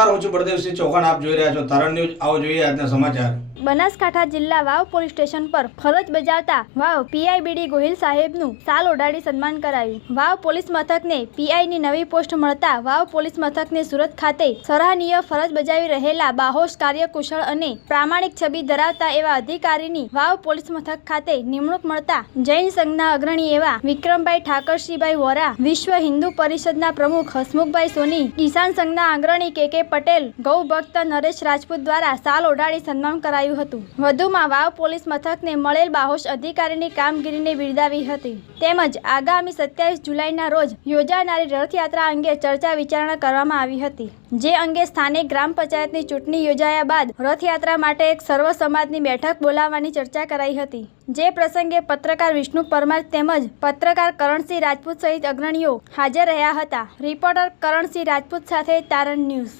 નમસ્કાર, હું છું બળદેવસિંહ ચૌહાણ. આપ જોઈ રહ્યા છો તારણ ન્યૂઝ. આવો જોઈએ આજના સમાચાર. બનાસકાંઠા જિલ્લા વાવ પોલીસ સ્ટેશન પર ફરજ બજાવતા વાવ પીઆઈ બીડી ગોહિલ સાહેબનું શાલ ઓઢાડી સન્માન કરાયું. વાવ પોલીસ મથકને પીઆઈની નવી પોસ્ટ મળતા વાવ પોલીસ મથકને સુરત ખાતે સરાહનીય ફરજ બજાવી રહેલા બાહોશ, કાર્યકુશળ અને પ્રામાણિક છબી ધરાવતા એવા અધિકારીની વાવ પોલીસ મથક ખાતે નિમણૂક મળતા જૈન સંઘના અગ્રણી એવા વિક્રમભાઈ ઠાકરસિંહભાઈ વોરા, વિશ્વ હિન્દુ પરિષદના પ્રમુખ હસમુખભાઈ સોની, કિસાન સંઘના અગ્રણી કે પટેલ, ગૌ ભક્ત નરેશ રાજપૂત દ્વારા શાલ ઓઢાડી સન્માન કરાયું હતું. વધુમાં વાવ પોલીસ મથકને મળેલ બાહોશ અધિકારીની કામગીરીને બિરદાવી હતી. તેમજ આગામી 27 જુલાઈના રોજ યોજાનારી રથયાત્રા અંગે ચર્ચા વિચારણા કરવામાં આવી હતી. જે અંગે સ્થાનિક ગ્રામ પંચાયતની ચૂંટણી યોજાયા બાદ રથયાત્રા માટે એક સર્વ સમાજની બેઠક બોલાવવાની ચર્ચા કરાઈ હતી. જે પ્રસંગે પત્રકાર વિષ્ણુ પરમાર તેમજ પત્રકાર કરણસિંહ રાજપૂત સહિત અગ્રણીઓ હાજર રહ્યા હતા. રિપોર્ટર કરણસિંહ રાજપૂત સાથે તારણ ન્યૂઝ.